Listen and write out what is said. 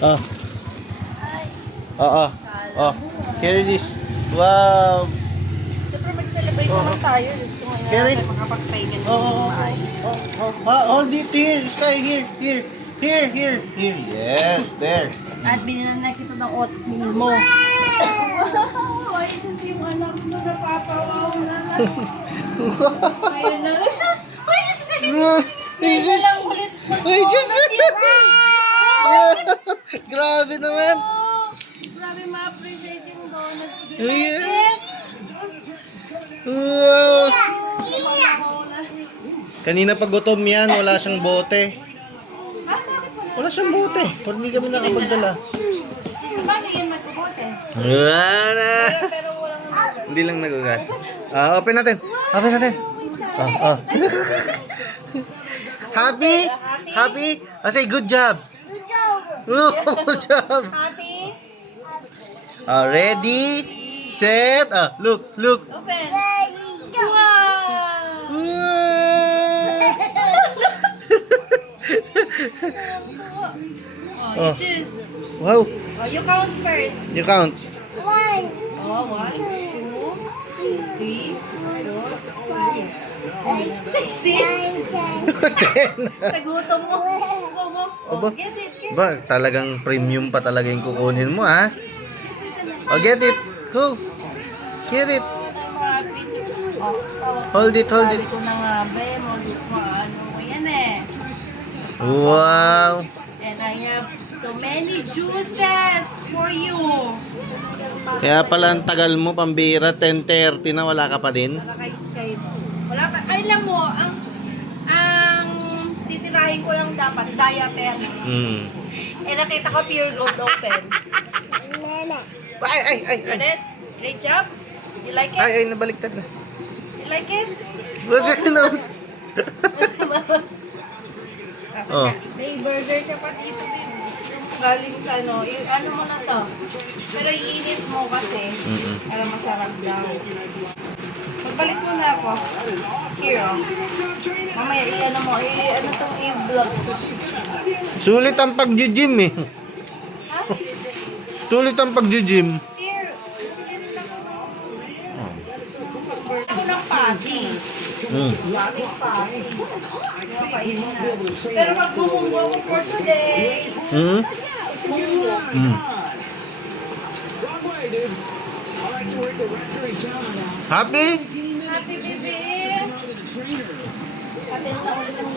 Oh. Oo. Oh. Carry this. Wow. Siyempre mag-celebrate naman tayo. Gusto mo Carry. na makapagpahinga ng Oh. maayos. Hold it here. Sky, here. Here. Yes, there. At binilan na kita ng oatmeal mo. Ay, sus, yung anak mo napapawaw na lang. Ayun na. Ay, sus! Ay, sus! Ngayon lang ulit. Ay, Diyos! Grabe naman. Grabe ma-appreciate yung donut. Ayan. Wow. Kanina pag gutom yan, wala siyang bote. Wala siyang bote. Pag hindi kami nakapagdala. Paano yan magbubote? Wala. Pero walang Hindi lang nagugas. Open natin. Happy? Say good job. Good job. happy. Ready, set. Look. Open. Wow! Oh, you choose. Wow. Oh, you count first. You count. Oh, 1, 2, 3, 4, 5, 6. Nagutom mo. Aba. Get it. Ba, talagang premium pa talaga yung kukunin mo, ha? Get it. Go. Get it. Hold it. Sabi ko na nga, be, ano yan eh. Wow. And I have so many juices for you. Kaya pala ang tagal mo, pambira, 10:30 na, wala ka pa din. Wala kay Sky mo. Wala ka, ay lang mo, ang titirahin ko lang dapat, diaper. Eh nakita ko pure gold open. Ay. Got it? Great job? You like it? Ay, nabaliktad na. You like it? Look at your nose. Oh. May burger ka pa dito, babe. Galing sa ano, ano mo na to. Pero iinit mo kasi, para masarap daw. Magbalik mo na ako. Here, oh. Mamaya, i-ano mo, i-ano tong i-vlog. Sulit ang pag-gym eh. Ha? Sulit ang pag-gym. Here. Ako ng patty. Patty. Pero magmumunggo ako for today. Happy? Happy baby! Atin na ulit ang